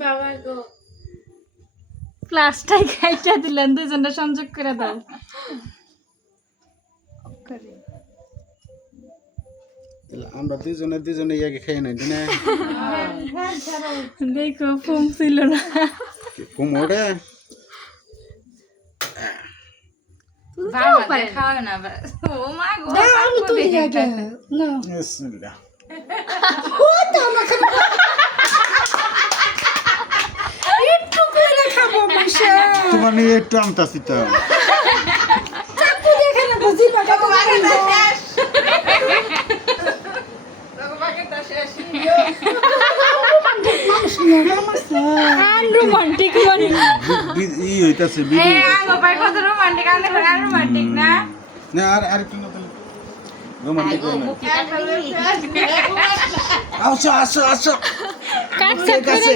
বাবা গো প্লাস্টাই খাইটা দিলেন দুজনটা সংযোগ করে দাও আমরা দুজনে ইয়াকে খেয়ে নাই না দেখো ফোম ছিল না কুমোড়ে বাবা খাও না ও মা গো আমি তো দিয়াকে না বিসমিল্লাহ ও তো আমার একটু করে খাবো মাসা তোমার নিয়ে একটু আমতাছি তো চাকু দেখে না বুঝি বাবা রোমান্টিক মানে ই হইতাছে এ আঙ্গো পাই কত রোমান্টিক আনে আর রোমান্টিক না না আর একটু না রোমান্টিক না আসো আসো আসো কাট কাট করে